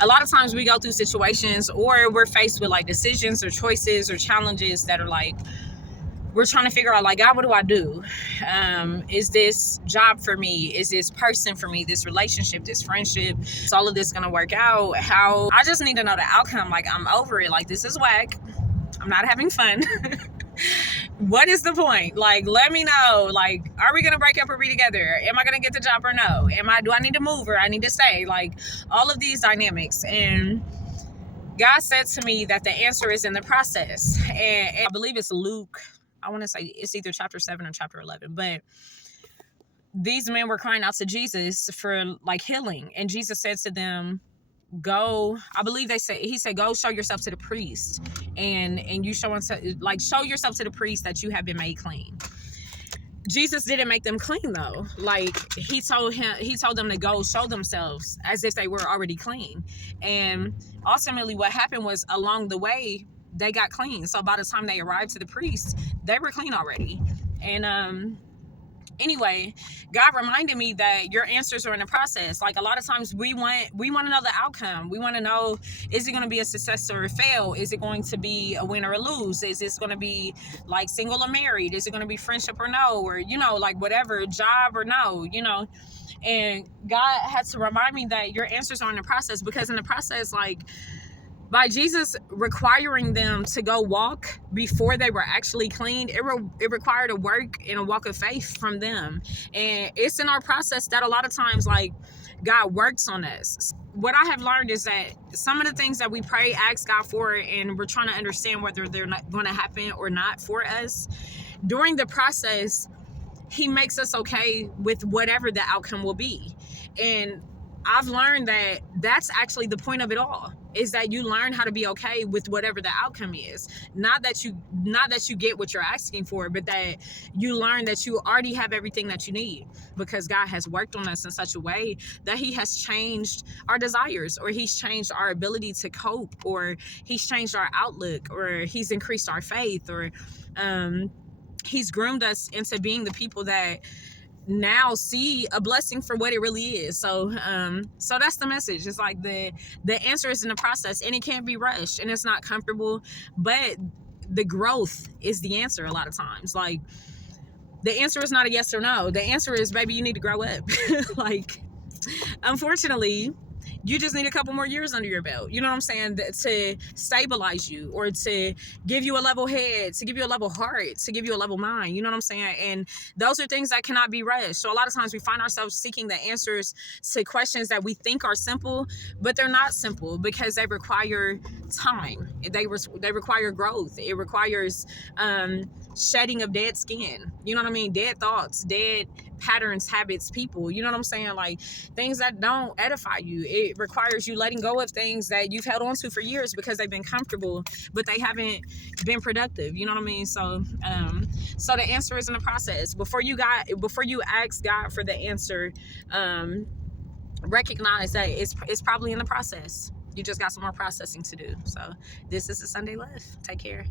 a lot of times we go through situations or we're faced with like decisions or choices or challenges that are like, we're trying to figure out like, God, what do I do? Is this job for me? Is this person for me? This relationship, this friendship, is all of this gonna work out? How I just need to know the outcome. Like, I'm over it. Like, this is whack. I'm not having fun. What is the point? Like, let me know. Like, are we gonna break up or be together? Am I gonna get the job or no? Do I need to move or I need to stay? Like, all of these dynamics. And God said to me that the answer is in the process. And I believe it's Luke, I want to say it's either chapter 7 or chapter 11, but these men were crying out to Jesus for like healing. And Jesus said to them, go, I believe he said, go show yourself to the priest and you show yourself to the priest that you have been made clean. Jesus didn't make them clean though. Like, he told them to go show themselves as if they were already clean. And ultimately what happened was, along the way, they got clean. So by the time they arrived to the priest, they were clean already. And anyway, God reminded me that your answers are in the process. Like, a lot of times we want to know the outcome. We want to know, is it going to be a success or a fail? Is it going to be a win or a lose? Is this going to be like single or married? Is it going to be friendship or no? Or, like whatever, job or no, And God had to remind me that your answers are in the process, because in the process, like, by Jesus requiring them to go walk before they were actually cleaned, it required a work and a walk of faith from them. And it's in our process that a lot of times, like, God works on us. What I have learned is that some of the things that we pray, ask God for, and we're trying to understand whether they're not going to happen or not for us, during the process, he makes us okay with whatever the outcome will be. And I've learned that that's actually the point of it all, is that you learn how to be okay with whatever the outcome is. Not that you get what you're asking for, but that you learn that you already have everything that you need, because God has worked on us in such a way that he has changed our desires, or he's changed our ability to cope, or he's changed our outlook, or he's increased our faith, or he's groomed us into being the people that now see a blessing for what it really is. So that's the message. It's like the answer is in the process, and it can't be rushed, and it's not comfortable, but the growth is the answer a lot of times. Like, the answer is not a yes or no. The answer is, baby, you need to grow up. Like, unfortunately, you just need a couple more years under your belt, you know what I'm saying, to stabilize you, or to give you a level head, to give you a level heart, to give you a level mind, you know what I'm saying? And those are things that cannot be rushed. So a lot of times we find ourselves seeking the answers to questions that we think are simple, but they're not simple, because they require time. They require growth. It requires shedding of dead skin, you know what I mean, dead thoughts, dead patterns, habits, people, you know what I'm saying, like things that don't edify you. It requires you letting go of things that you've held on to for years because they've been comfortable, but they haven't been productive, you know what I mean? So the answer is in the process. Before you ask God for the answer, recognize that it's probably in the process. You just got some more processing to do. So this is the Sunday Love. Take care.